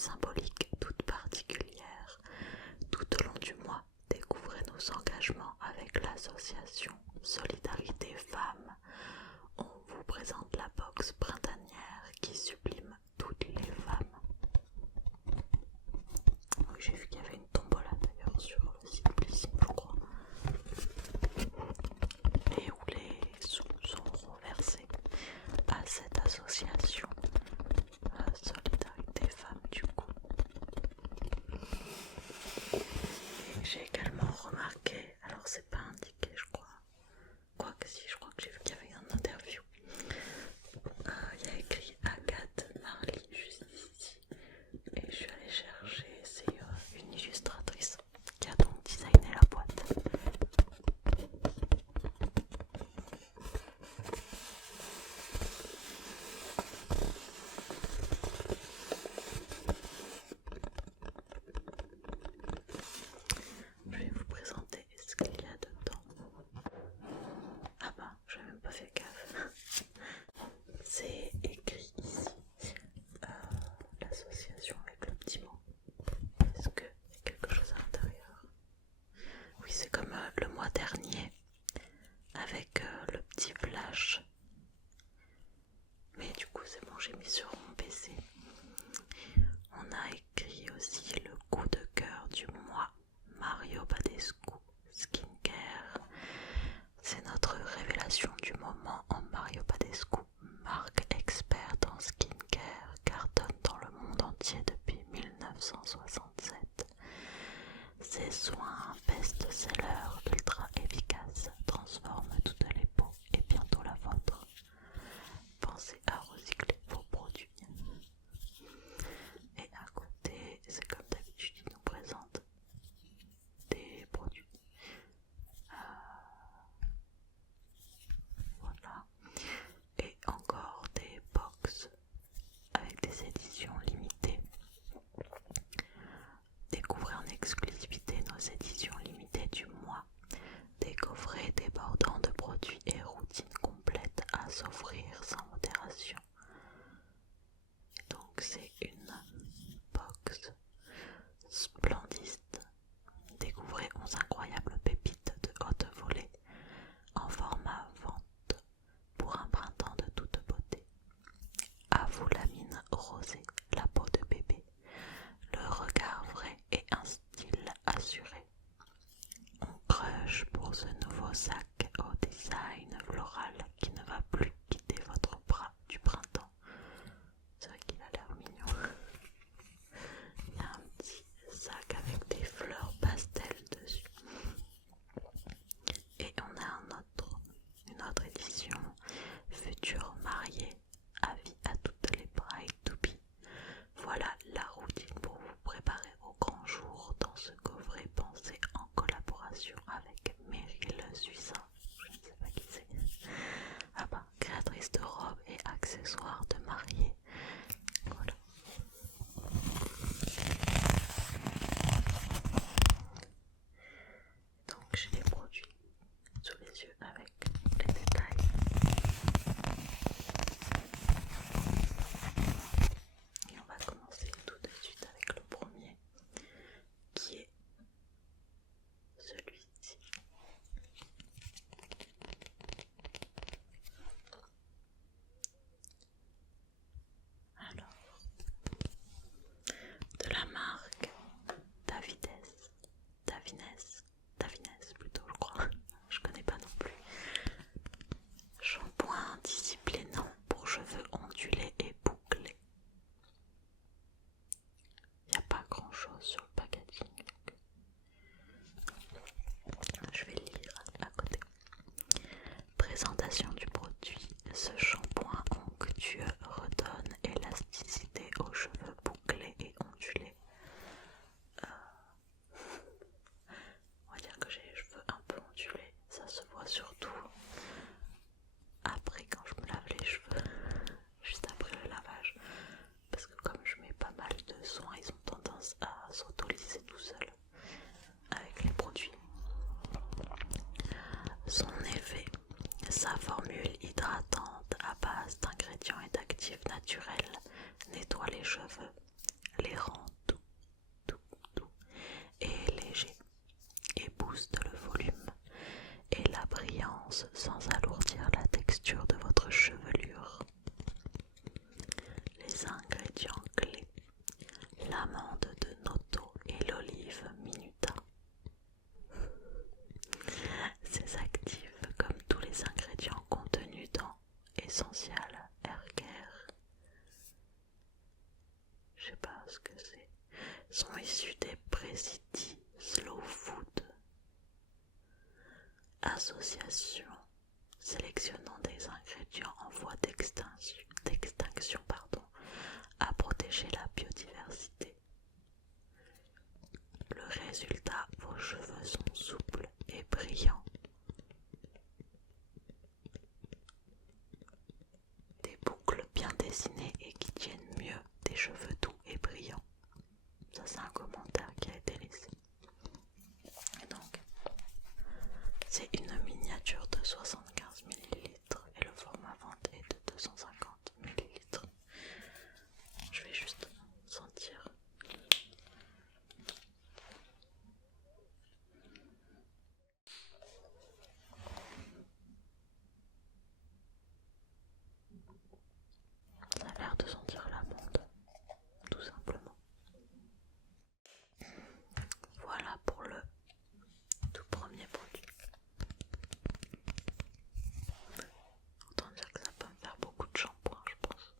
symbolique toute particulière. Tout au long du mois, découvrez nos engagements avec l'association Solidarité Femmes. On vous présente la box printanière qui sublime toutes les femmes. Oui, j'ai vu qu'il y avait une tombola d'ailleurs sur le site Blissim, je crois. Et où les sous sont reversés à cette association Solidarité Femmes du coup. Et j'ai également remarqué, alors c'est pas indiqué je crois, quoique si, je crois que j'ai vu qu'il y avait une interview. Il y a écrit Agathe Marly juste ici. Et je suis allée chercher, c'est une illustratrice qui a donc designé la boîte. Je vais vous présenter ce qu'il y a dedans. Ah bah, je n'ai même pas fait gaffe. C'est écrit ici l'association avec le petit mot. Est-ce qu'il y a quelque chose à l'intérieur? Oui, c'est comme le mois dernier avec le petit flash. Mais du coup, c'est bon, j'ai mis sur mon PC. On a écrit aussi le coup de cœur du mois, Mario Badescu Skincare. C'est notre révélation du moment en Mario Badescu, marque experte en skincare, cartonne dans le monde entier depuis 1967. Ses soins best-sellers ultra efficaces transforment toutes les peaux et bientôt la vôtre. Pensez à recycler vos produits. Et à côté, c'est comme d'habitude, il nous présente des produits. Voilà. Et encore des box avec des éditions limitées. Découvrez en exclusivité nos éditions limitées du mois. Des coffrets débordant de produits et routines complètes à s'offrir sans modération. Et donc c'est une box splendide. Découvrez 11 incroyables pépites de haute volée en format vente pour un printemps de toute beauté. À vous la mine rosée, la peau de bébé, le regard vrai et un style assuré. On crush pour ce nouveau sac au design floral qui ne va plus quitter votre bras du printemps. C'est vrai qu'il a l'air mignon. Il y a un petit sac avec des fleurs pastel dessus. Et on a une autre édition, Futur marié, avis à toutes les brides to be. Voilà la routine pour vous préparer au grand jour dans ce coffret pensé en collaboration avec Meryl Suissa. Je ne sais pas qui c'est. Ah bah, créatrice de robes et accessoires de mariée. Voilà. Donc j'ai les produits sous les yeux avec les détails. Et on va commencer tout de suite avec le premier qui est celui-ci. Alors, de la marque Davines plutôt je crois, je connais pas non plus. Shampoing disciplinant pour cheveux ondulés et bouclés. Il n'y a pas grand chose sur le packaging. Je vais lire à côté. Présentation du produit. Ce shampoing onctueux redonne élasticité aux cheveux bouclés et ondulés. On va dire que j'ai les cheveux un peu ondulés. Ça se voit surtout après quand je me lave les cheveux, juste après le lavage. Parce que comme je mets pas mal de soins, ils ont tendance à s'auto-lisser tout seuls avec les produits. Son effet, sa formule hydratante à base d'ingrédients et d'actifs naturels nettoie les cheveux, les rend douce sans alourdir la texture de votre chevelure. Les ingrédients clés: l'amande de Noto et l'olive Minuta. Ces actifs, comme tous les ingrédients contenus dans Essential Haircare, je sais pas ce que c'est, sont issus des Presidi Slow Food, association sélectionnant des ingrédients en voie d'extinction, à protéger la biodiversité. Le résultat, vos cheveux sont souples et brillants. Des boucles bien dessinées et qui tiennent mieux des cheveux doux et brillants. Ça, c'est un commentaire qui a été laissé. Et donc, c'est une miniature de 75 ml et le format vente est de 250 ml. Je vais juste sentir. Ça a l'air de sentir l'amande, tout simplement. Voilà pour le tout premier produit. Autant dire que ça peut me faire beaucoup de shampoing, je pense,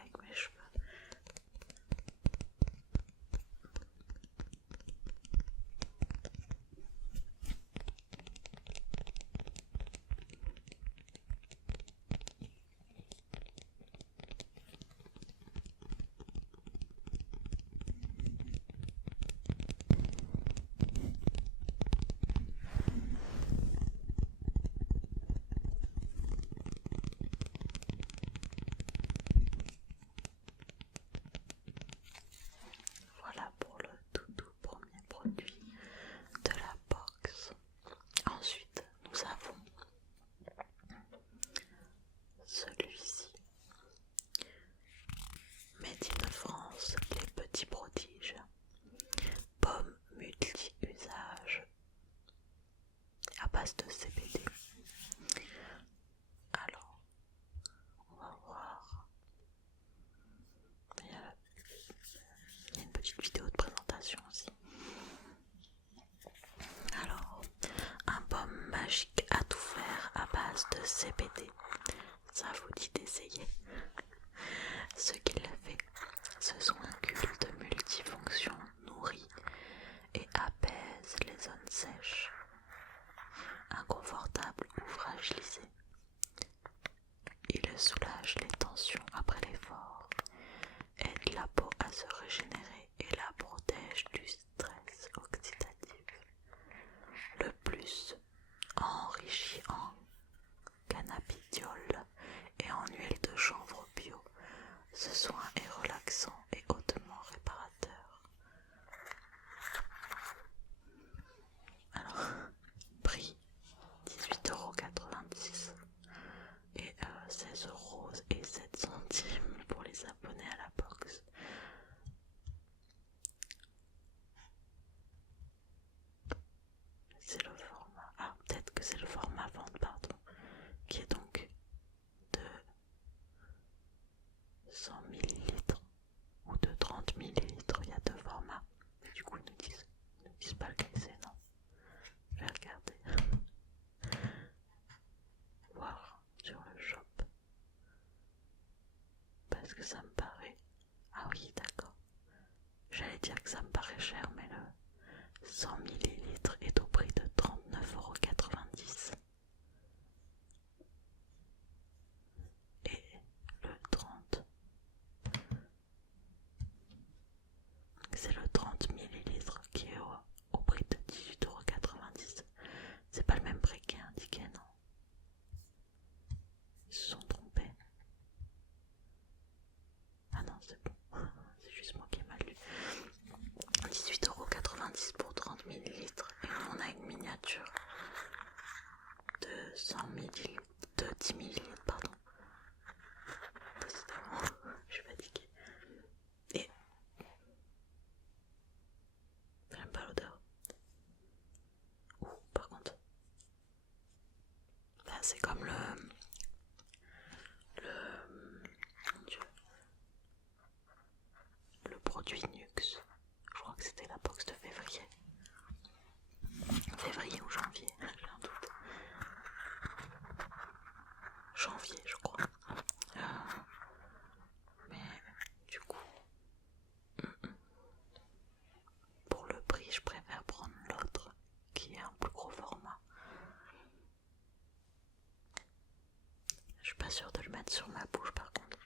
avec mes cheveux. Voilà pour le tout premier produit de la box. Ensuite, nous avons celui-ci. Made in France, les petits prodiges. Pomme multi-usage à base de CBD. Alors, on va voir. Il y a une petite vidéo de présentation aussi. Alors, un baume magique à tout faire à base de CBD. Ça vous dit d'essayer. Ce qu'il fait, ce sont un culte multifonction nourrit et apaise les zones sèches, inconfortables ou fragilisées. Il soulage les tensions après l'effort, aide la peau à se régénérer et la protège du stress oxydatif. Le plus enrichi en cannabidiol et en huile de chanvre bio, ce soin est relaxant et hautement réparateur. Alors, prix 18,90 € et 16,07 € pour les abonnés à la box. C'est le format, peut-être que c'est le format vente, pardon, qui est donc de 100 ml ou de 30 ml. Il y a deux formats. Mais du coup, ils nous disent pas lequel c'est, non. Je vais regarder. Voir sur le shop. Parce que ça me paraît... Ah oui, d'accord. J'allais dire que ça me paraît cher, mais le 100 ml est au prix de 39,90 €. Et le 30, c'est le 30 ml qui est au prix de 18,90 €. C'est pas le même prix qui est indiqué, non? Ils se sont trompés. Ah non, c'est bon. C'est juste moi qui ai mal lu. 18,90 € pour 30 ml. c'est comme mon Dieu, le produit Nux. Je crois que c'était la box de février. Février ou janvier, j'ai un doute. Janvier, je crois. Mais du coup, pour le prix, je préfère prendre l'autre qui est un plus gros format. Je suis pas sûre de le mettre sur ma bouche par contre.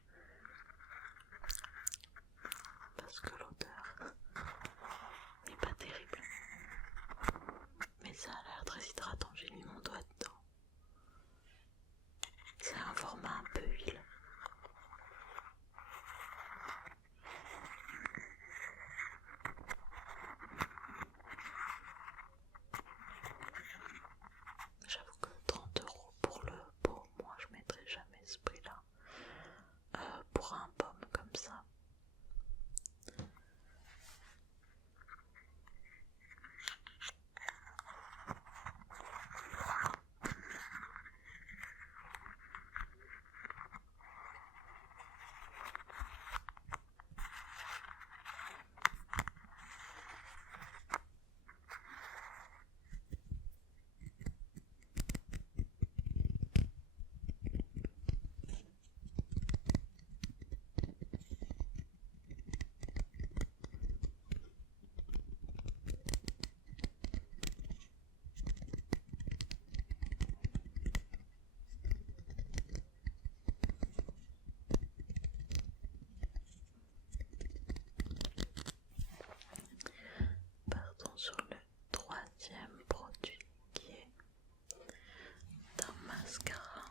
Parce que l'odeur n'est pas terrible. Mais ça a l'air très hydratant, j'ai mis mon doigt dedans. C'est un format un peu huile. J'avoue que 30 € pour le pot, moi je mettrai jamais ce prix-là. Pour un pomme comme ça. Partons sur le troisième produit qui est un mascara.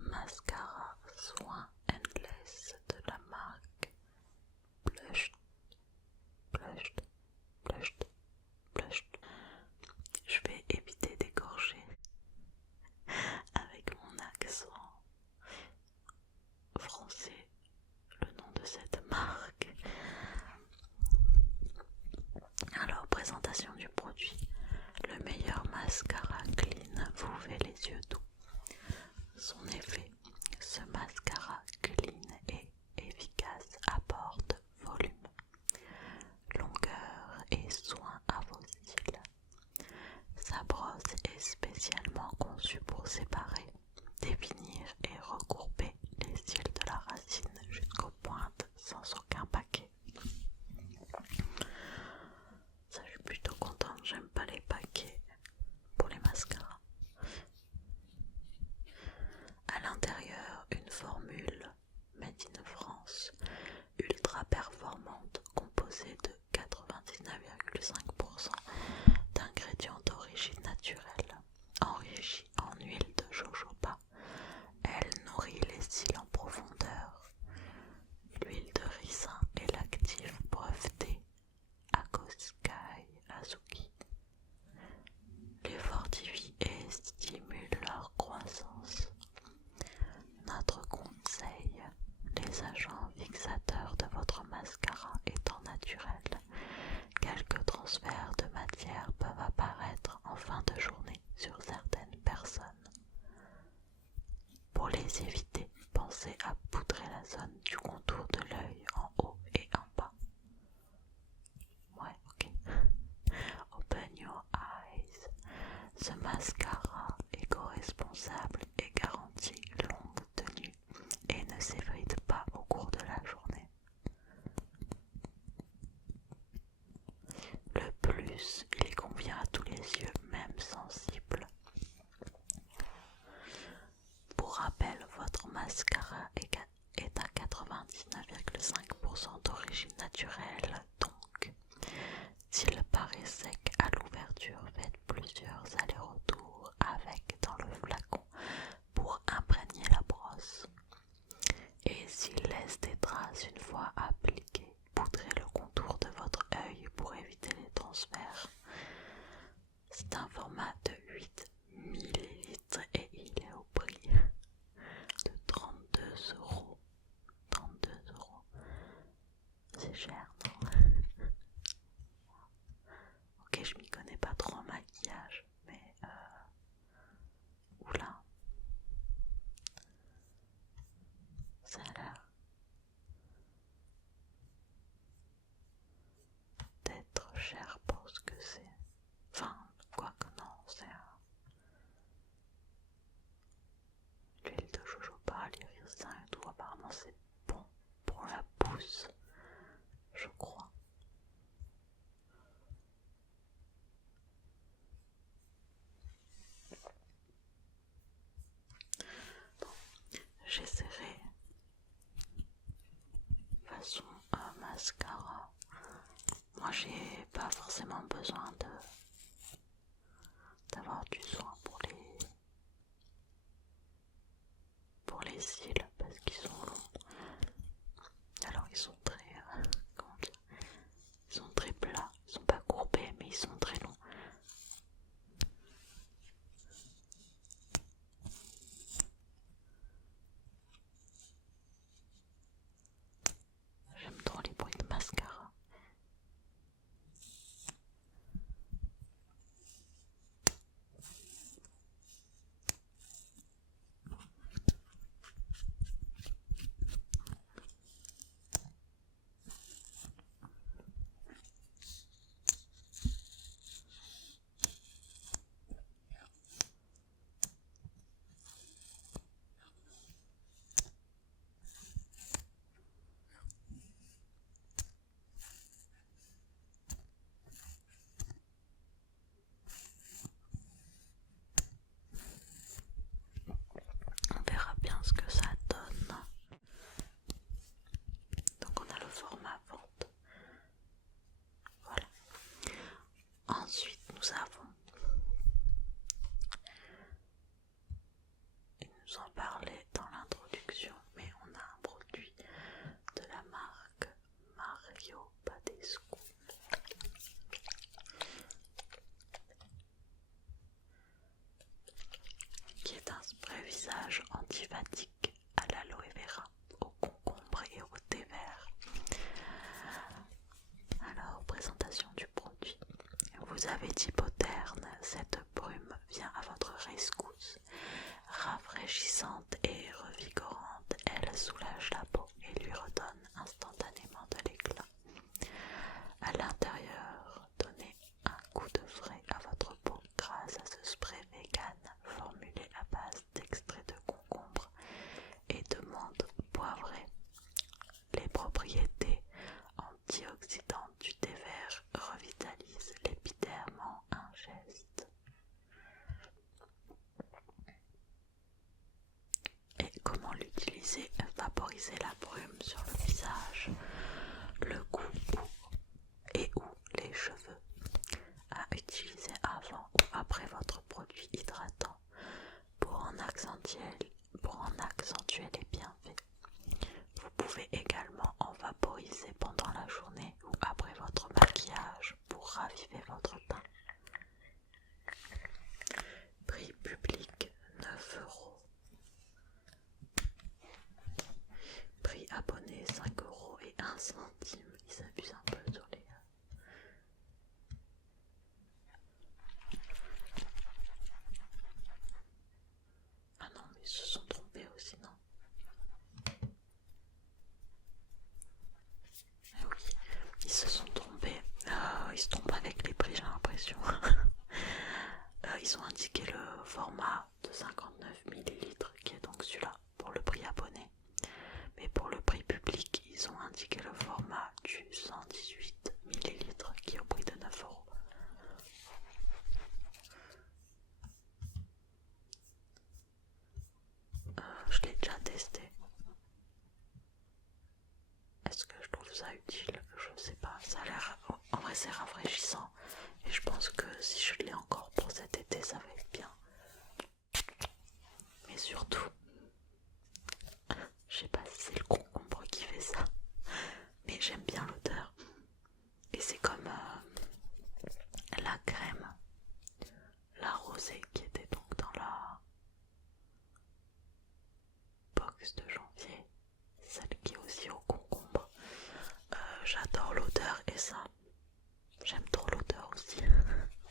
Mascara Soin Endless de la marque Blushed. Je vais éviter d'écorcher avec mon accent français le nom de cette marque. Alors, présentation du produit. Le meilleur mascara clean vous fait les yeux doux. Son effet, ce mascara clean et efficace apporte volume, longueur et soin à vos cils. Sa brosse est spécialement conçue pour séparer, définir et regrouper les cils de la racine jusqu'aux pointes sans aucun paquet. Ça, je suis plutôt contente, j'aime pas les paquets pour les mascaras. À l'intérieur, une formule made in France, ultra performante, composée de 99,5% d'ingrédients d'origine naturelle, enrichis en huile de jojoba. Elle nourrit les cils en profondeur. L'huile de ricin et l'actif breveté Akoskai Azuki les fortifie et stimule leur croissance. Notre conseil, les agents fixateurs de votre mascara étant naturels, quelques transferts de matière peuvent apparaître en fin de journée sur certaines personnes. Pour les éviter, pensez à poudrer la zone du contour de l'œil en haut et en bas. Ouais, ok. Open your eyes. Ce mascara éco-responsable et garantit longue tenue et ne s'effrite pas au cours de la journée. Le plus, il convient à tous les yeux, même sensibles. Pour rappel, votre mascara est à 99,5% d'origine naturelle, donc s'il paraît sec à l'ouverture, faites plusieurs allers-retours avec dans le flacon besoin d'avoir du soin pour les cils parce qu'ils sont longs. Alors ils sont très, comment dire, ils sont très plats, ils sont pas courbés mais ils sont très longs. J'aime trop les bruits de mascara. On verra bien ce que ça donne. Donc on a le format vente. Voilà. Ensuite nous avons, il nous en parlait dans l'introduction, mais on a un produit de la marque Mario Badescu. Qui est un spray visage antifatigue à l'aloe vera, au concombre et au thé vert. Alors, présentation du produit. Vous avez d'hypotherme, cette brume vient à votre rescousse. Rafraîchissante et revigorante, elle soulage la peau et lui redonne instantanément de l'éclat. À l'intérieur, donnez un coup de frais à votre peau grâce à ce spray vegan formulé à base d'extrait de concombre et de menthe poivrée. Les propriétés antioxydantes du thé vert revitalisent l'épiderme en un geste. Et comment l'utiliser? Vaporiser la brume sur le visage, le cou et ou les cheveux. À utiliser avant ou après votre produit hydratant pour en accentuer les bienfaits. Vous pouvez également en vaporiser pendant la journée ou après votre maquillage pour raviver votre teint. Prix public 9 €. Prix abonné 5 € et 1 centime. Ils s'abusent un peu sur les... Ah non, mais ils se sont trompés aussi, non? Eh oui, ils se sont trompés. Ils se trompent avec les prix, j'ai l'impression. Ils ont indiqué le format de 59 ml qui est donc celui-là pour le prix abonné. Mais pour le prix public, ils ont indiqué le format du 118 ml qui est au prix de 9 €. Je l'ai déjà testé. Est-ce que je trouve ça utile? Je sais pas. Ça a l'air... En vrai, c'est rafraîchissant. Et je pense que si je l'ai encore pour cet été, ça va être bien. Mais surtout, je sais pas si c'est le concombre qui fait ça, mais j'aime bien l'odeur. Et c'est comme la crème, la rosée qui était donc dans la box de janvier, celle qui est aussi au concombre. J'adore l'odeur et ça, j'aime trop l'odeur aussi.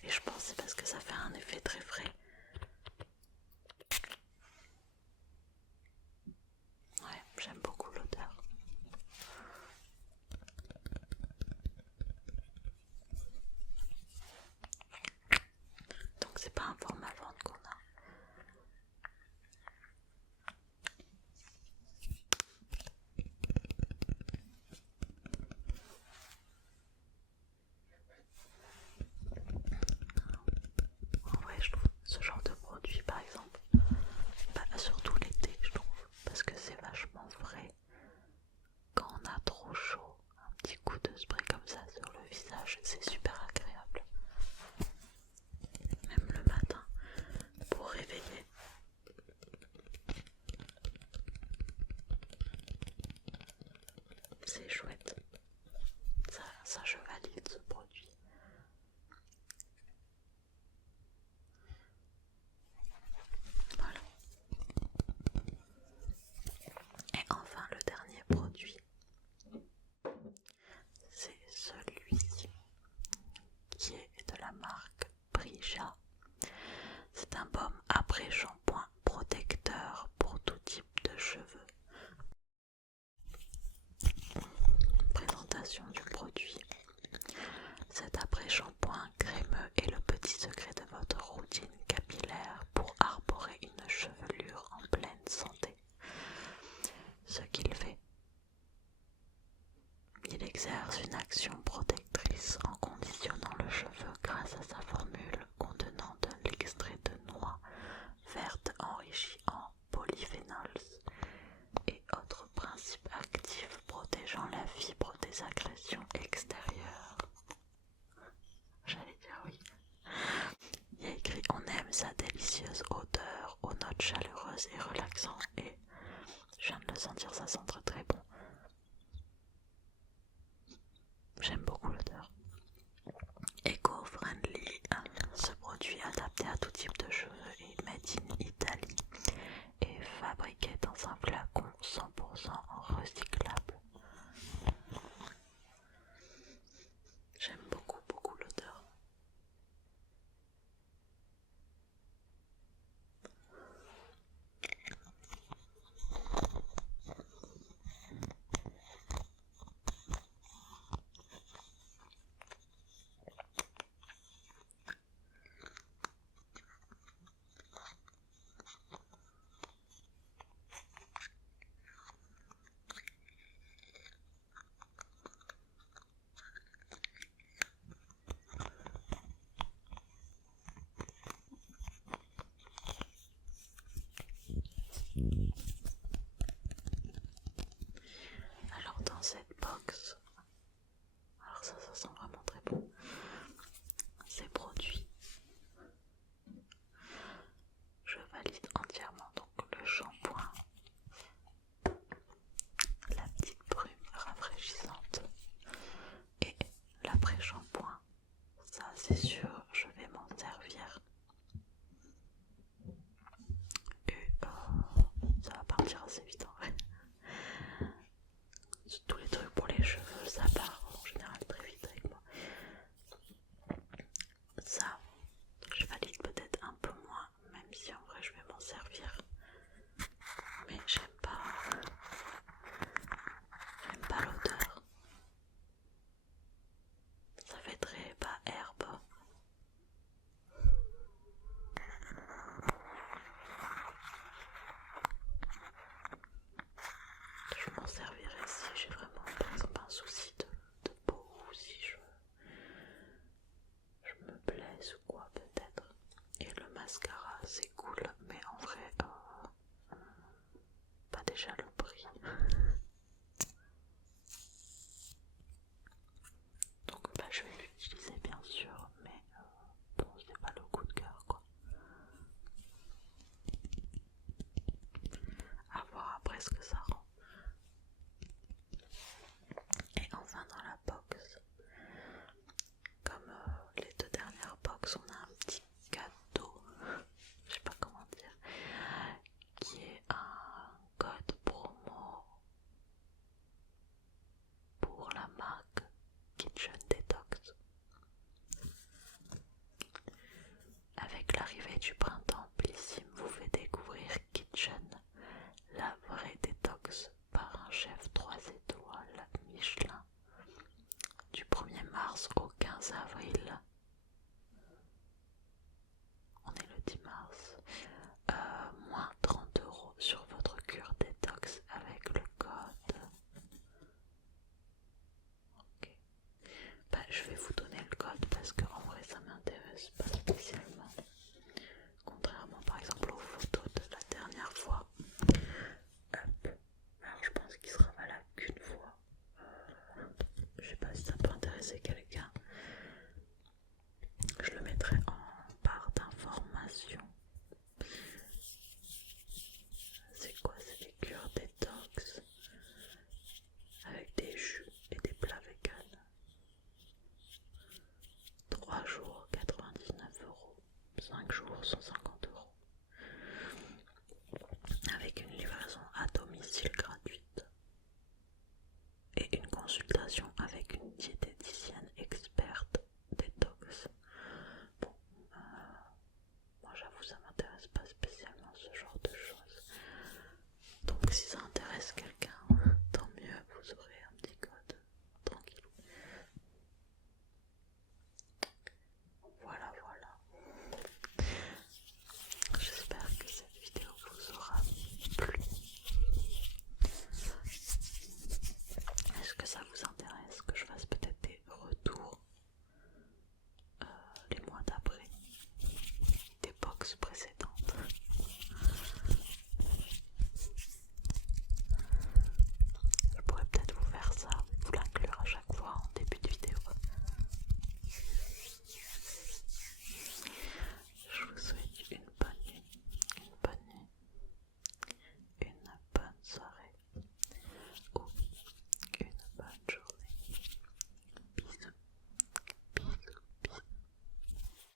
Et je pense que c'est parce que ça fait un effet très frais. Ouais, j'aime beaucoup l'odeur. Donc c'est pas un format vente qu'on a. En vrai, je trouve ce c'est chouette. Ça je valide ce produit. Voilà. Et enfin le dernier produit, c'est celui-ci qui est de la marque Brija. C'est un baume après shampoing protecteur pour tout type de cheveux. Présentation du produit. Cet après-shampoing crémeux est le petit secret de votre routine capillaire pour arborer une chevelure en pleine santé. Ce qu'il fait, il exerce une action protectrice en conditionnant le cheveu grâce à sa formule contenant de l'extrait de noix verte enrichi en polyphénols et autres principes actifs protégeant la fibre des agressions extérieures. J'allais dire oui. Il y a écrit on aime sa délicieuse odeur aux notes chaleureuses et relaxantes et je viens de le sentir, ça sent très très bon. J'aime beaucoup l'odeur. Eco-friendly, ce produit est adapté à tout type de cheveux et made in Italy et fabriqué dans un flacon 100% recyclable. J'aime beaucoup l'odeur. Alors dans cette box, alors ça sent vraiment très bon. Ces produits, je valide entièrement donc le shampoing, la petite brume rafraîchissante et l'après-shampoing. Ça c'est sûr, je vais m'en servir. Et ça va partir assez vite en vrai. Tous les trucs pour les cheveux, ça part en général très vite avec moi. Ça, je valide peut-être un peu moins, même si en vrai je vais m'en servir. Mais j'aime pas l'odeur. Ça fait très bas herbe. Je m'en servirai si j'ai vraiment par exemple un souci de peau ou si je me blesse ou quoi peut-être. Et le mascara c'est cool, mais en vrai pas déjà le prix. Donc je vais l'utiliser bien sûr, mais bon c'est pas le coup de cœur quoi. À voir après ce que ça